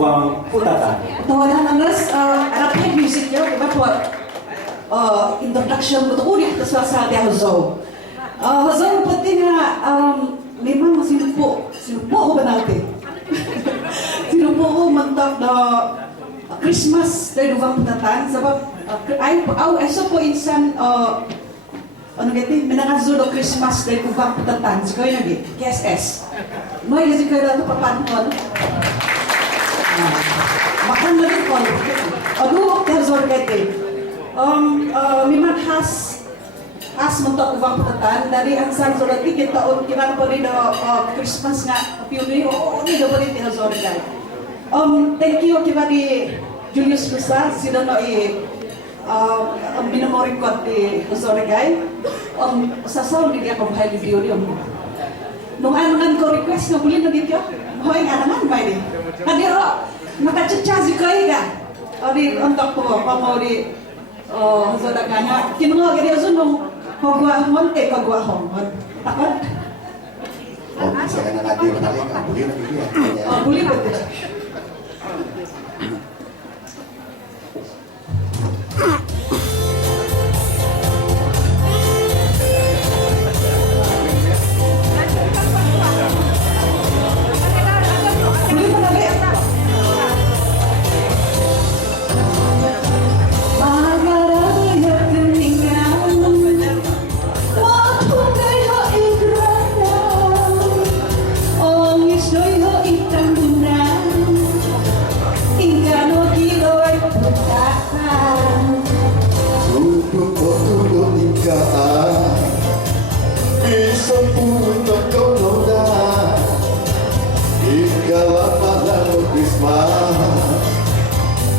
tubang putatan. Tawanan anas, anak niya music niya, diba po? Introduction mo ito ulit sa di Hazo. Hazo, pati nga, memang sinupo ko ba natin? Sinupo ko mantap na Christmas tayo tubang putatan. Sabab, ay so po insan, ano gati, minakazulo Christmas tayo tubang putatan. Sige kayo nagi, KSS. May kasi kayo na ito papanton. Makan na rin ko. Aduh, Hazor gati. Memang khas mentok ubang putatan dari ansang surat tiga tahun kira pa rin Christmas nga piuni ini do pa rin Hazor gati. Thank you kiba di Julius Lusa sila no minamori ko di Hazor gati. Sasaw ni dia ko bahaya video ni nung anangan ko request nga buli na dito hoy anangan ba ni kadiro nakachachasi kayo ka di untuk ko pamo di Hazor gana kinuha gadi aso nung pagwahon pagwahon takot bisa ka na natin manali ka buli na bigyan buli ba ito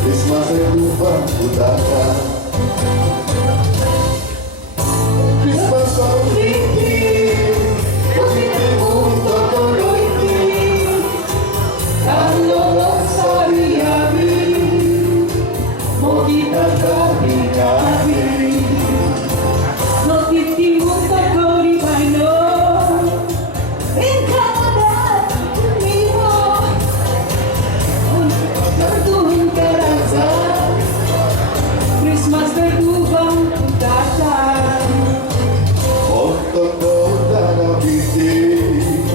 Christmas ay lupang putakan Christmas ang tingin Pagkitin mong tataloy-tingin Ang lawang sari-ari Mo kita gabi-gabi Nagtitimong pagkori no in Canada tumiho Nagtuhong karasa Christmas na tubang putatan Otto na nabitin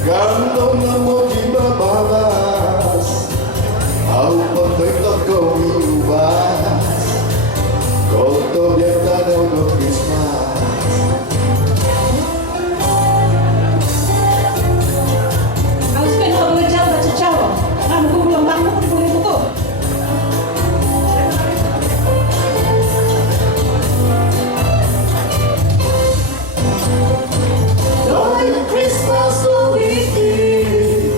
Ganto na mo ibababas Ang pagkakot ko iubas Koto bienta daw no Christmas Ang spin ako na dyan, bachachawa Ang magugulang bang mo, kung mo to Noy Christmas ulitin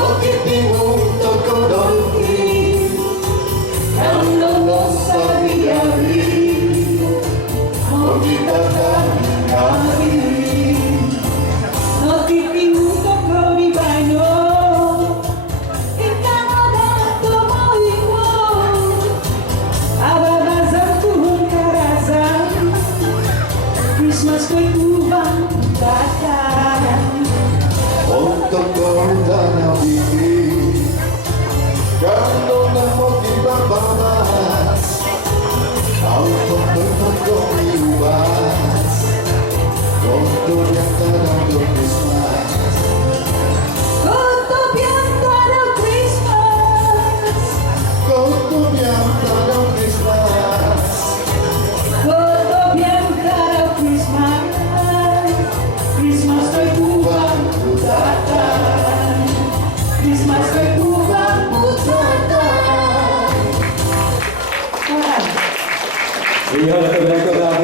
Makitimong tagkodonkin Ang lomong sari-ari Magkita kami Nagtitimong pagkori no in Canada tumiho Ababazang tuhong karasan Christmas ko'y tubang putatan Untuk kau dan nabitin Ganto na mo ibababas Ang pagkakot ko iubas Koto bienta daw no Christmas Koto bienta ng Christmas Koto bienta daw Christmas Koto bienta ng Christmas Christmas ko'y tubang putatan Christmas ko'y tubang putatan Iya,